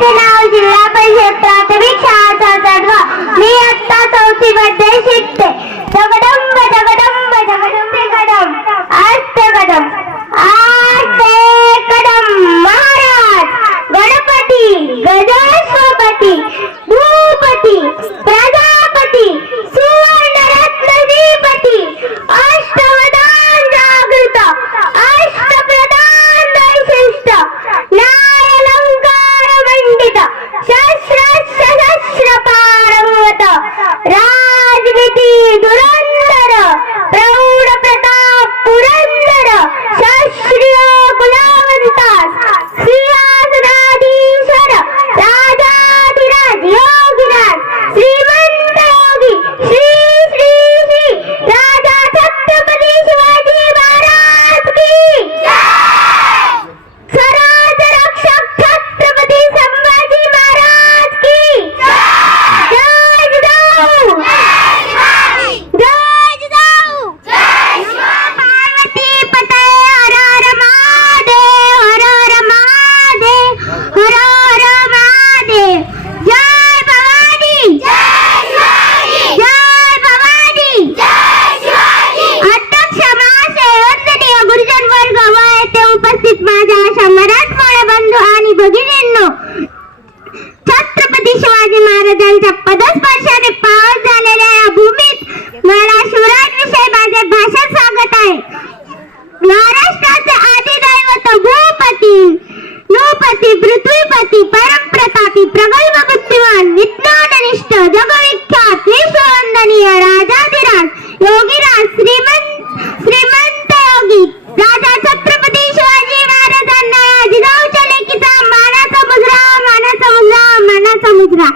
माझे नाव जिल्हा परिषद प्राथमिक शाळा चढवा हो. मी आता चौथी मध्ये शिकते मानाचा मुजरा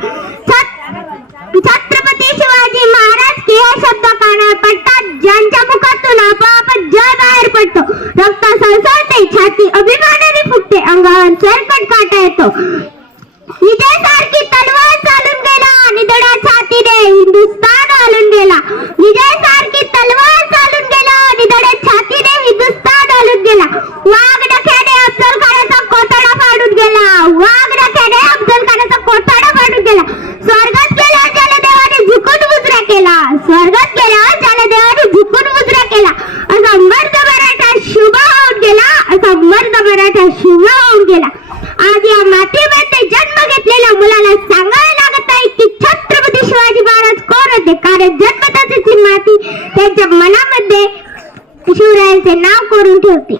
मर्द मराठा होऊन गेला. आज या मातीमध्ये जन्म घेतलेल्या मुलाला सांगायला लागत आहे की छत्रपती शिवाजी महाराज कोण होते. कारण जन्मताच माती त्यांच्या मनामध्ये शिवरायांचे नाव करून ठेवते.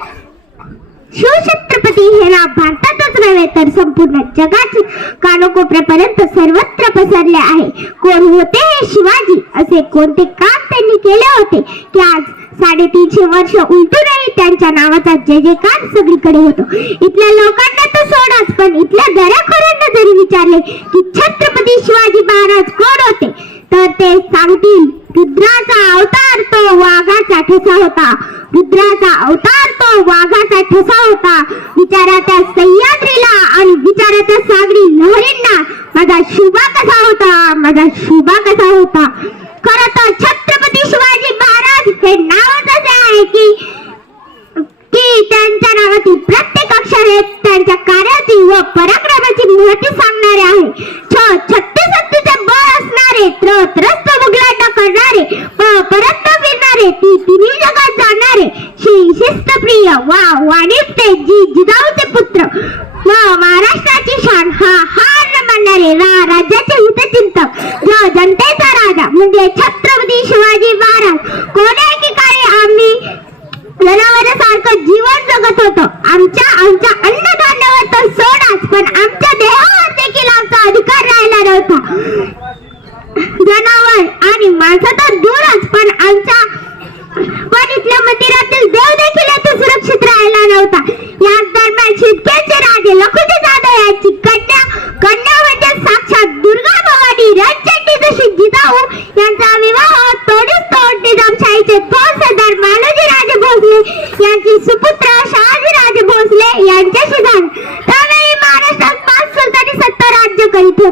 शिवछत्रपती हे नाव भारतातच नव्हे तर संपूर्ण जगाचे कानकोपऱ्यापर्यंत सर्वत्र पसरले आहे. कोण होते हे शिवाजी? असे कोणते काम त्यांनी केले होते? की आज साडेतीनशे वर्ष उलटूनही त्यांच्या नावाचा जय जयकार सगळीकडे होतो. इथल्या लोकांना तर सोडाच पण इथल्या दऱ्याखोऱ्यांना जरी विचारले की छत्रपती शिवाजी महाराज कोण होते? तर ते सांगतील रुद्राचा अवतार तो वाघाचा ठसा होता. रुद्राचा अवतार तो वाघाचा ठसा होता. विचारा त्या सह्याद्रीला आणि विचारा त्या सागरी लहरींना माझा शुभा कसा होता? माझा शुभा कसा होता? खर तर छत्रपती शिवाजी महाराज हे नावच असे आहे की की त्यांच्या नावातील प्रत्येक अक्षर हे त्यांच्या कार्याची व पराक्रमाची महती सांगणारे आहे.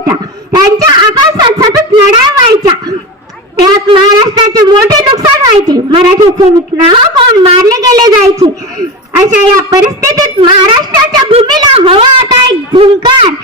होत्या. त्यांच्या आकाशात सतत लढाई व्हायच्या त्यात महाराष्ट्राचे मोठे नुकसान व्हायचे. मराठी सैनिक नाव पाहून मारले गेले जायचे? अशा या परिस्थितीत महाराष्ट्राच्या भूमीला हवा आता एक झुंकार.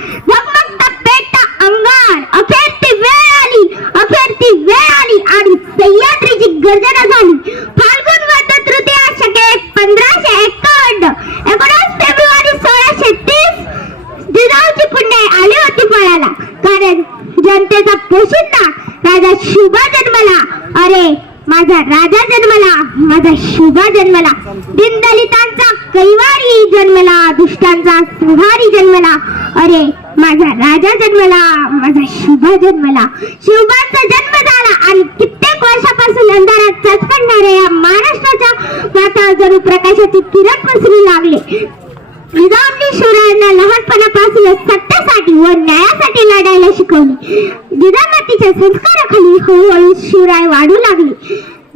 माझा सुहारी जन्मला. अरे माझा राजा जन्मला माझा शिवबा जन्मला. शिवबाचा जन्म झाला आणि कित्येक वर्षापासून अंधारात चचपडणाऱ्या या महाराष्ट्राच्या माता जणू प्रकाशाची किरण पसरू लागले. निजामनी शिवरायांना लहानपणापासूनच सत्यासाठी व न्यायासाठी लढायला शिकवले. जिजामातीच्या संस्काराखाली हळूहळू शिवराय वाढू लागले.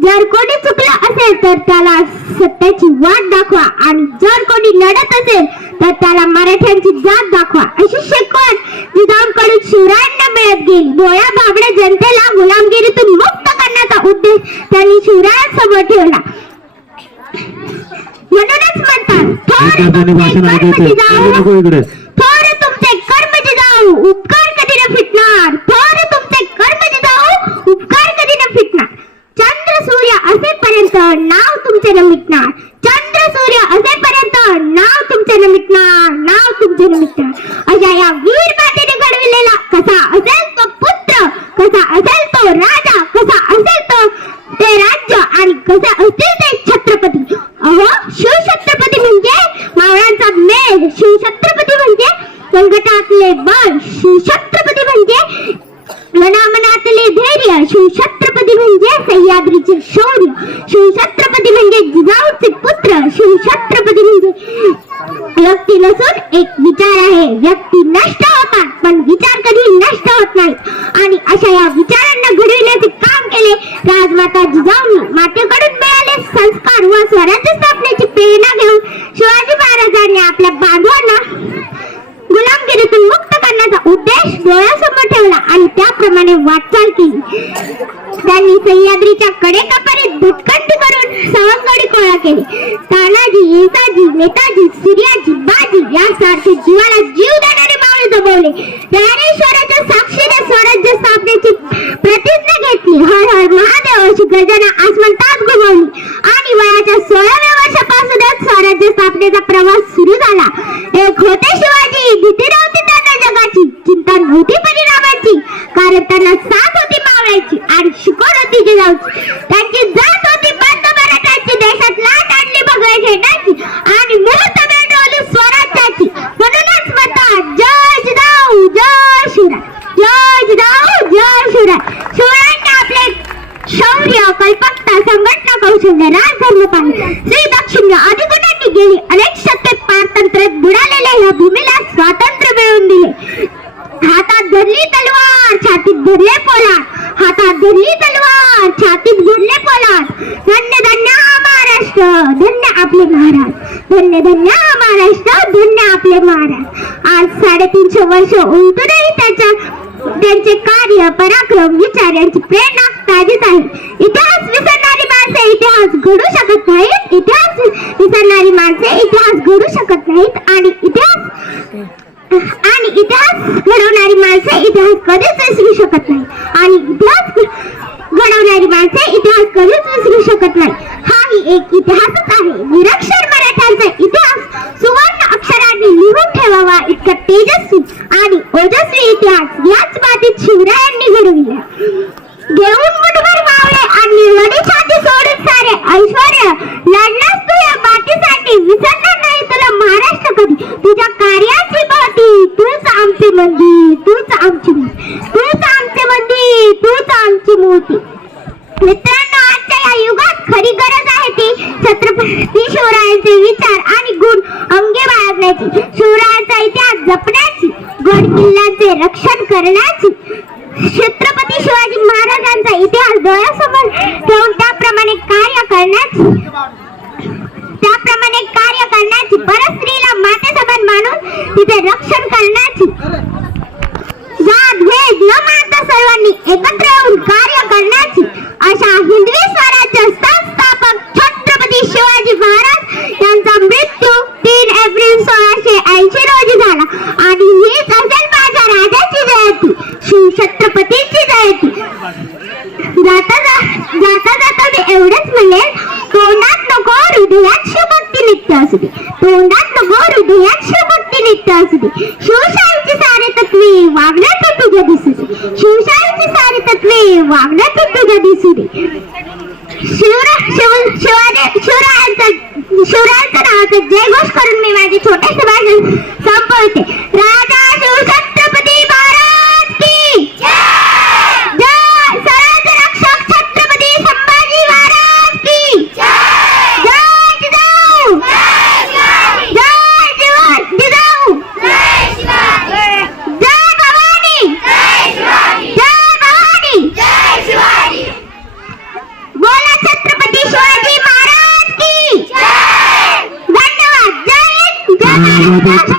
जर कोणी चुकलं असेल तर त्याला सत्याची वाट दाखवा. आणि जर कोणी लढत असेल तर त्याला मराठ्यांची जात दाखवा. अशी शिकवण जिजाऊकडून शिवरायांना मिळत गेली. डोळ्या बाबड्या जनतेला गुलामगिरीतून मुक्त करण्याचा उद्देश त्यांनी शिवरायांसमोर ठेवला. म्हणूनच म्हणतात वीर मातेने घडविलेला कसा असेल तो पुत्र कसा असेल तो राजा कसा असेल तो ते राज्य आणि कसे असतील ते छत्रपती? अहो शिवछत्रपती म्हणजे मावळांचा मेघ शिवछत्रपती म्हणजे संकटातले बळ शिवछत्रपती म्हणजे मनामनातले धैर्य शिवछत्रपती म्हणजे सह्याद्रीचे शौर्य शिवछत्रपती म्हणजे जिजाऊचे पुत्र शिवछत्रपती म्हणजे व्यक्ती नसून एक विचार आहे व्यक्ती नष्ट होतात पण विचार कधी नष्ट होत नाही. आणि अशा या विचारांना घडविण्याचे काम केले राजमाता जिजाऊंनी मातेकडून मिळाले संस्कार व स्वराज्य स्थापनेची प्रेरणा घेऊन शिवाजी महाराजांनी आपल्या बांधवांना गुलामगिरीतून मुक्त करण्याचा उद्देश डोळ्यासमोर ठेवला आणि त्याप्रमाणे वाटचाल केली. त्यांनी सह्याद्रीच्या कडेकपारीत भुटकंटी करून सवंगडी गोळा केली. तानाजी येसाजी नेताजी Yeah. धरली तलवार छातीत धरले पोलाद. हातात धरली तलवार छातीत धरले पोलाद. धन्य धन्य महाराष्ट्र धन्य आपले महाराज. धन्य धन्य महाराष्ट्र धन्य आपले महाराज. आज साडेतीनशे वर्ष उलटूनही त्याच्या त्यांचे कार्य पराक्रम विचार यांची प्रेरणा ताजीच आहे. इतिहास विसरणारी माणसे इतिहास घडू शकत नाहीत. इतिहास विसरणारी माणसे इतिहास घडू शकत नाहीत आणि इतिहास आणि इतिहास घडवणारी माणसे इतिहास कधीच विसरू शकत नाही. आणि इतिहास घडवणारी माणसे इतिहास कधीच विसरू शकत नाही. हाही एक इतिहासच आहे. निरक्षर मराठ्यांचा इतिहास सुवर्ण अक्षरांनी लिहून ठेवावा इतका तेजस्वी आणि ओजस्वी इतिहास याच मातीत शिवरायांनी घडविला. घेऊन मुठभर मावळे आणि वडीसाठी सोडून सारे ऐश्वर्य लढलास तू या मातीसाठी विसरणार नाही तुला महाराष्ट्र कधी. तुझ्या कार्याची भवती तूच आमचे मंदिर तू आमची मूर्ती तूच आमचे मंदिर तूच आमची मूर्ती मित्रांनो आजच्या या युगात खरी गरज आहे ती छत्रपती शिवरायांचे विचार आणि गुण अंगी बाळगण्याची शिवरायांचा इतिहास जपण्याची गड किल्ल्यांचे रक्षण करण्याची छत्रपती शिवाजी महाराजांचा इतिहास डोळ्यासमोर ठेवून त्याप्रमाणे कार्य करण्याची त्याप्रमाणे कार्य करण्याची परस्त्रीला माते समान मानून तिचे रक्षण करण्याची जात भेद न मानता सर्वांनी एकत्र येऊन कार्य करण्याची अशा हिंदवी स्वराज्य संस्थापक छत्रपती शिवाजी महाराज यांचा मृत्यू तीन सोळाशे ऐंशी रोजी झाला. आणि हीच असेल माझ्या राजाची जयंती श्री शिवछत्रपतींची जयंती जाता जा- जाता जाता मी एवढंच म्हणेल तोंडात नको हृदयात शिवभक्ती नित्य असू दे. तोंडात नको हृदयात शिवभक्ती नित्य असू दे. शिवशाहीची सारे तत्वे वागण्यात तुझ्या दिसू दे. शिवशाहीची सारे तत्वे वागण्यात तुझ्या दिसू दे. शिवरा शिव शिवाजी शिवरायांचा शिवरायांचं नावाचं जयघोष करून मी माझे छोटेसे भाषण संपवते.